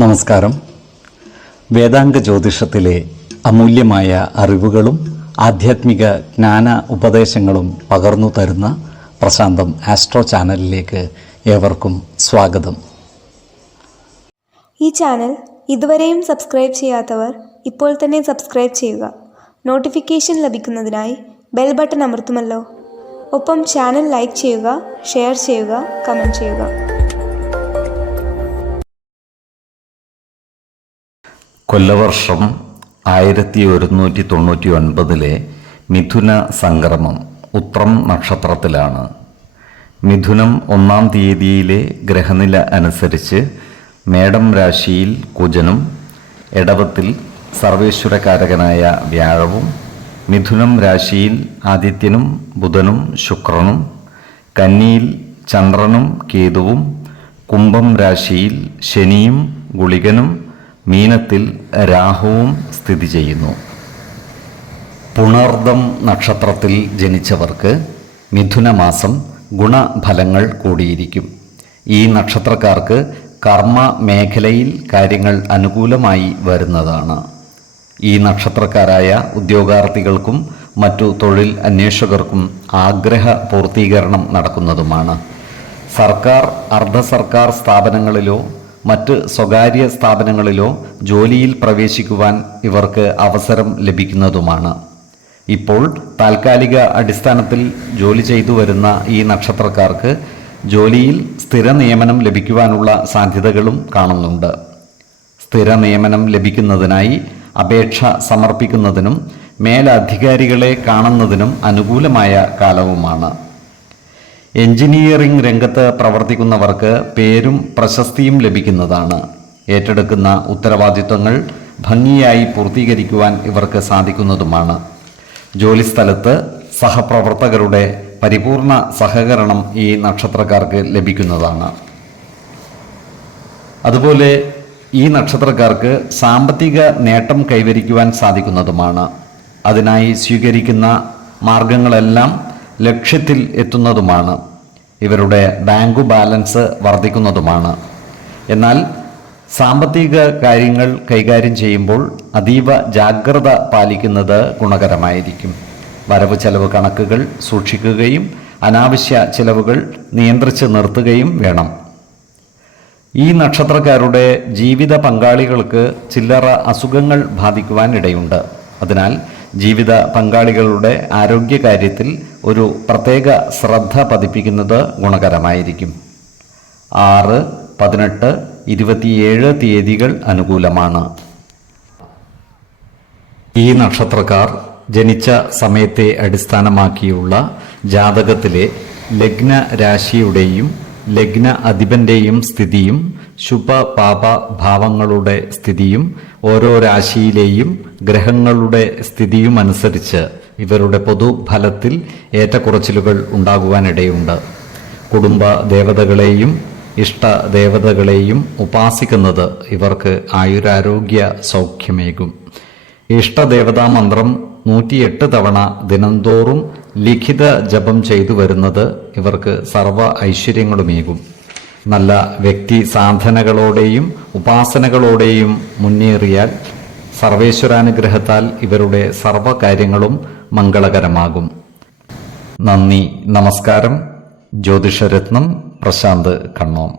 നമസ്കാരം. വേദാംഗ ജ്യോതിഷത്തിലെ അമൂല്യമായ അറിവുകളും ആധ്യാത്മിക ജ്ഞാന ഉപദേശങ്ങളും പകർന്നു തരുന്ന പ്രശാന്തം ആസ്ട്രോ ചാനലിലേക്ക് ഏവർക്കും സ്വാഗതം. ഈ ചാനൽ ഇതുവരെയും സബ്സ്ക്രൈബ് ചെയ്യാത്തവർ ഇപ്പോൾ തന്നെ സബ്സ്ക്രൈബ് ചെയ്യുക. നോട്ടിഫിക്കേഷൻ ലഭിക്കുന്നതിനായി ബെൽ ബട്ടൺ അമർത്തുമല്ലോ. ഒപ്പം ചാനൽ ലൈക്ക് ചെയ്യുക, ഷെയർ ചെയ്യുക, കമൻറ്റ് ചെയ്യുക. കൊല്ലവർഷം 1199 മിഥുന സംക്രമം ഉത്രം നക്ഷത്രത്തിലാണ്. മിഥുനം 1-ാം തീയതിയിലെ ഗ്രഹനില അനുസരിച്ച് മേടം രാശിയിൽ കുജനും, എടവത്തിൽ സർവേശ്വരകാരകനായ വ്യാഴവും, മിഥുനം രാശിയിൽ ആദിത്യനും ബുധനും ശുക്രനും, കന്നിയിൽ ചന്ദ്രനും കേതുവും, കുംഭം രാശിയിൽ ശനിയും ഗുളികനും, മീനത്തിൽ രാഹുവും സ്ഥിതി ചെയ്യുന്നു. പുണർദം നക്ഷത്രത്തിൽ ജനിച്ചവർക്ക് മിഥുനമാസം ഗുണഫലങ്ങൾ കൂടിയിരിക്കും. ഈ നക്ഷത്രക്കാർക്ക് കർമ്മ മേഖലയിൽ കാര്യങ്ങൾ അനുകൂലമായി വരുന്നതാണ്. ഈ നക്ഷത്രക്കാരായ ഉദ്യോഗാർത്ഥികൾക്കും മറ്റു തൊഴിൽ അന്വേഷകർക്കും ആഗ്രഹ പൂർത്തീകരണം നടക്കുന്നതുമാണ്. സർക്കാർ, അർദ്ധ സർക്കാർ സ്ഥാപനങ്ങളിലോ മറ്റ് സ്വകാര്യ സ്ഥാപനങ്ങളിലോ ജോലിയിൽ പ്രവേശിക്കുവാൻ ഇവർക്ക് അവസരം ലഭിക്കുന്നതുമാണ്. ഇപ്പോൾ താൽക്കാലിക അടിസ്ഥാനത്തിൽ ജോലി ചെയ്തു വരുന്ന ഈ നക്ഷത്രക്കാർക്ക് ജോലിയിൽ സ്ഥിര നിയമനം ലഭിക്കുവാനുള്ള സാധ്യതകളും കാണുന്നുണ്ട്. സ്ഥിര നിയമനം ലഭിക്കുന്നതിനായി അപേക്ഷ സമർപ്പിക്കുന്നതിനും മേലധികാരികളെ കാണുന്നതിനും അനുകൂലമായ കാലവുമാണ്. എഞ്ചിനീയറിംഗ് രംഗത്ത് പ്രവർത്തിക്കുന്നവർക്ക് പേരും പ്രശസ്തിയും ലഭിക്കുന്നതാണ്. ഏറ്റെടുക്കുന്ന ഉത്തരവാദിത്വങ്ങൾ ഭംഗിയായി പൂർത്തീകരിക്കുവാൻ ഇവർക്ക് സാധിക്കുന്നതുമാണ്. ജോലിസ്ഥലത്ത് സഹപ്രവർത്തകരുടെ പരിപൂർണ സഹകരണം ഈ നക്ഷത്രക്കാർക്ക് ലഭിക്കുന്നതാണ്. അതുപോലെ ഈ നക്ഷത്രക്കാർക്ക് സാമ്പത്തിക നേട്ടം കൈവരിക്കുവാൻ സാധിക്കുന്നതുമാണ്. അതിനായി സ്വീകരിക്കുന്ന മാർഗങ്ങളെല്ലാം ലക്ഷ്യത്തിൽ എത്തുന്നതുമാണ്. ഇവരുടെ ബാങ്ക് ബാലൻസ് വർദ്ധിക്കുന്നതുമാണ്. എന്നാൽ സാമ്പത്തിക കാര്യങ്ങൾ കൈകാര്യം ചെയ്യുമ്പോൾ അതീവ ജാഗ്രത പാലിക്കുന്നത് ഗുണകരമായിരിക്കും. വരവ് ചെലവ് കണക്കുകൾ സൂക്ഷിക്കുകയും അനാവശ്യ ചിലവുകൾ നിയന്ത്രിച്ച് നിർത്തുകയും വേണം. ഈ നക്ഷത്രക്കാരുടെ ജീവിത പങ്കാളികൾക്ക് ചില്ലറ അസുഖങ്ങൾ ബാധിക്കുവാൻ ഇടയുണ്ട്. അതിനാൽ ജീവിത പങ്കാളികളുടെ ആരോഗ്യകാര്യത്തിൽ ഒരു പ്രത്യേക ശ്രദ്ധ പതിപ്പിക്കുന്നത് ഗുണകരമായിരിക്കും. 6, 18, 27 തീയതികൾ അനുകൂലമാണ്. ഈ നക്ഷത്രക്കാർ ജനിച്ച സമയത്തെ അടിസ്ഥാനമാക്കിയുള്ള ജാതകത്തിലെ ലഗ്ന രാശിയുടെയും ലഗ്ന അധിപന്റെയും സ്ഥിതിയും ശുഭ പാപ ഭാവങ്ങളുടെ സ്ഥിതിയും ഓരോ രാശിയിലെയും ഗ്രഹങ്ങളുടെ സ്ഥിതിയും അനുസരിച്ച് ഇവരുടെ പൊതുഫലത്തിൽ ഏറ്റക്കുറച്ചിലുകൾ ഉണ്ടാകുവാനിടയുണ്ട്. കുടുംബ ദേവതകളെയും ഇഷ്ട ദേവതകളെയും ഉപാസിക്കുന്നത് ഇവർക്ക് ആയുരാരോഗ്യ സൗഖ്യമേകും. ഇഷ്ടദേവതാ മന്ത്രം 108 തവണ ദിനംതോറും ലിഖിത ജപം ചെയ്തു വരുന്നത് ഇവർക്ക് സർവ ഐശ്വര്യങ്ങളുമേകും. നല്ല വ്യക്തി സാധനകളോടെയും ഉപാസനകളോടെയും മുന്നേറിയാൽ സർവേശ്വരാനുഗ്രഹത്താൽ ഇവരുടെ സർവകാര്യങ്ങളും മംഗളകരമാകും. നന്ദി, നമസ്കാരം. ജ്യോതിഷരത്നം പ്രശാന്ത് കണ്ണോം.